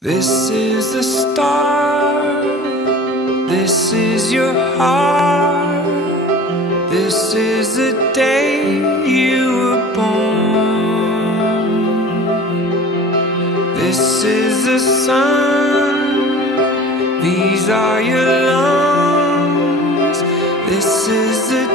This is the start, this is your heart, this is the day you were born. This is the sun, these are your lungs, this is the